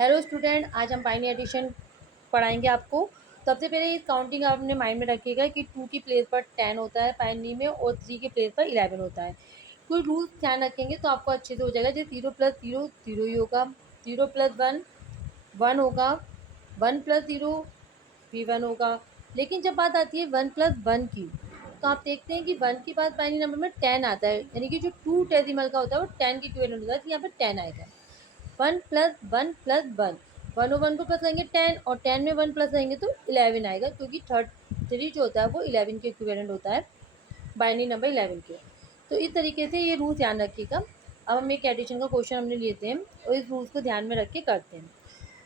Hello student, आज हम binary addition पढ़ाएंगे आपको। सबसे पहले इस काउंटिंग आपने माइंड में रखिएगा कि 2 की प्लेस पर 10 होता है बाइनरी में और 3 की प्लेस पर 11 होता है। कोई रूल्स ध्यान रखेंगे तो आपको अच्छे से हो जाएगा। जैसे 0 + 0 0 ही होगा, 0 + 1 1 होगा, 1 + 0 भी 1 होगा। लेकिन जब बात आती है 1 + 1 की, तो आप देखते हैं कि 1 के बाद बाइनरी नंबर में 10 आता है, यानी कि जो 2 डेसिमल का होता है वो 10 के इक्विवेलेंट होता है, तो यहाँ पर 10 आएगा। 1 + 1 + 1 1 और 1 को प्लस करेंगे 10 और 10 में 1 प्लस करेंगे तो 11 आएगा, क्योंकि थर्ड 3 जो होता है वो 11 के इक्विवेलेंट होता है, बाइनरी नंबर 11 के। तो इस तरीके से ये रूल ध्यान रखिएगा। अब हम एक एडिशन का क्वेश्चन हमने लेते हैं और इस रूल्स को ध्यान में रख के करते हैं।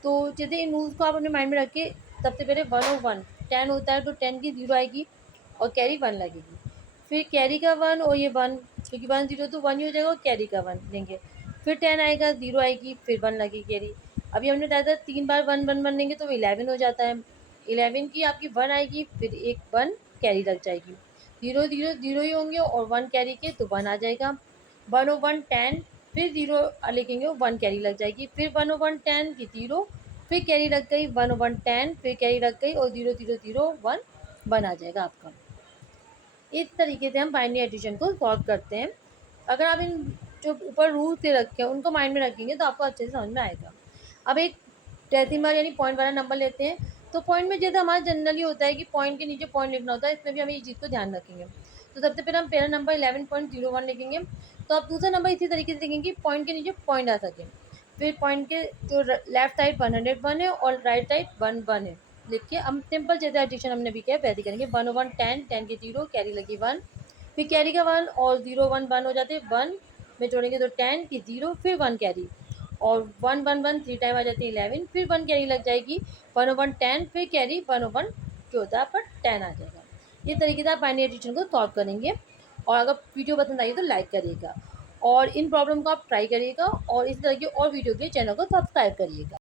तो जैसे इन रूल्स को आप अपने माइंड में रखिए। सबसे पहले 1 और 1 10 होता है, तो 10 की 0 आएगी और कैरी 1 लगेगी। फिर कैरी का 1 और ये 1, क्योंकि 1 0 तो 1 ही हो जाएगा और कैरी का 1 लेंगे। फिर 10 आएगा, 0 आएगी, फिर 1 लगेगी कैरी। अभी हमने बताया था 3 बार 1 1 1 लेंगे तो 11 हो जाता है। 11 की आपकी 1 आएगी, फिर एक 1 कैरी लग जाएगी। 0 0 0 ही होंगे और 1 कैरी के तो 1 आ जाएगा। 1 और 1 10, फिर 0 लिखेंगे और 1 कैरी लग जाएगी। फिर 1 और 1 10 की 0, फिर कैरी लग गई 1 और 1 10, फिर कैरी लग गई और 0 0 0 1 1 आ जाएगा आपका। इस तरीके से हम बाइनरी एडिशन को सॉल्व करते हैं। अगर आप इन जो ऊपर रूल से रखे हैं उनको माइंड में रखेंगे तो आपको अच्छे से समझ में आएगा। अब एक डेसिमल यानी पॉइंट वाला नंबर लेते हैं। तो पॉइंट में जैसे हमारा जनरली होता है कि पॉइंट के नीचे पॉइंट लिखना होता है, इसमें भी हमें ये चीज़ को ध्यान रखेंगे। तो सबसे पहले हम पहला नंबर 11.01 लिखेंगे। तो आप दूसरा नंबर इसी तरीके से लिखेंगे कि पॉइंट के नीचे पॉइंट आ सके। फिर पॉइंट के जो लेफ्ट साइड 101 है और राइट साइड 1 1 है। लिख के हम सिंपल जैसे एडिशन हमने भी किया वैसे करेंगे। 1 और 1 10, 10 की 0 कैरी लगी 1, फिर कैरी का 1 और 0 1 1 हो जाते हैं। 1 में जोड़ेंगे तो 10 की 0, फिर 1 कैरी और 1 1 1 3 टाइम आ जाती है 11, फिर 1 कैरी लग जाएगी। 1 और 1 10, फिर कैरी 1 और 1 जो होता है पर 10 आ जाएगा। इस तरीके से आप बाइनरी एडिशन को सॉल्व करेंगे। और अगर वीडियो पसंद आई तो लाइक करिएगा और इन प्रॉब्लम को आप ट्राई करिएगा और इस तरह की और वीडियो के लिए चैनल को सब्सक्राइब करिएगा।